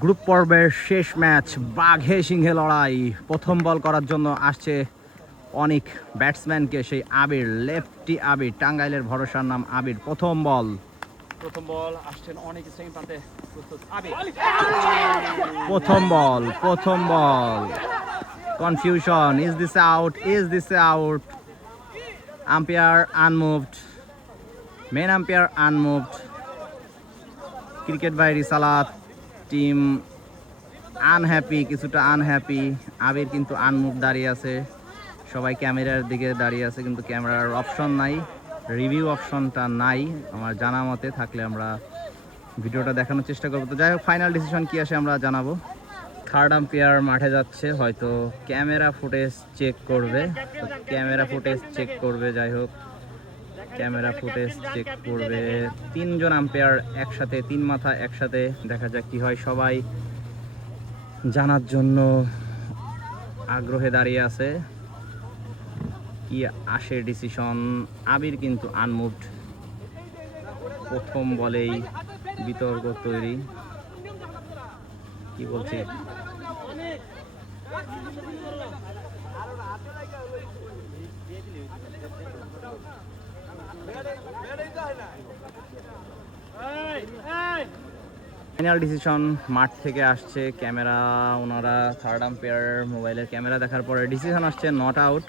Group পর্বের শেষ match বাঘে সিংহে লড়াই। প্রথম বল করার জন্য আসছে অনেক ব্যাটসম্যানকে সেই আবির, লেফটি আবির, টাঙ্গাইলের ভরসার নাম আবির। প্রথম বল আসছেন অনেক সেকেন্ড প্রান্তে প্রস্তুত আবির। প্রথম ball confusion, is this out, umpire unmoved, main umpire unmoved. Cricket ভাই রিসালাত টিম কিছুটা আনহ্যাপি। আবির কিন্তু আনমুভ দাঁড়িয়ে আছে, সবাই ক্যামেরার দিকে দাঁড়িয়ে আছে, কিন্তু ক্যামেরার অপশন নাই, রিভিউ অপশনটা নাই আমার জানা মতে। থাকলে আমরা ভিডিওটা দেখানোর চেষ্টা করবো। তো যাই হোক, ফাইনাল ডিসিশন কি আসে আমরা জানাবো। থার্ড আম্পায়ার মাঠে যাচ্ছে, হয়তো ক্যামেরা ফুটেজ চেক করবে। যাই হোক, ক্যামেরা ফুটেজ চেক করবে। তিনজন আম্পায়ার একসাথে, তিন মাথা একসাথে, দেখা যাক কি হয়। সবাই জানার জন্য আগ্রহে দাঁড়িয়ে আছে কি আসে ডিসিশন। আবির কিন্তু আনমুভড। প্রথম বলেই বিতর্ক তৈরি, কি বলছি। ফাইনাল ডিসিশন মাঠ থেকে আসছে, ক্যামেরা ওনারা থার্ড আম্পায়ার মোবাইলের ক্যামেরা দেখার পরে ডিসিশন আসছে নট আউট।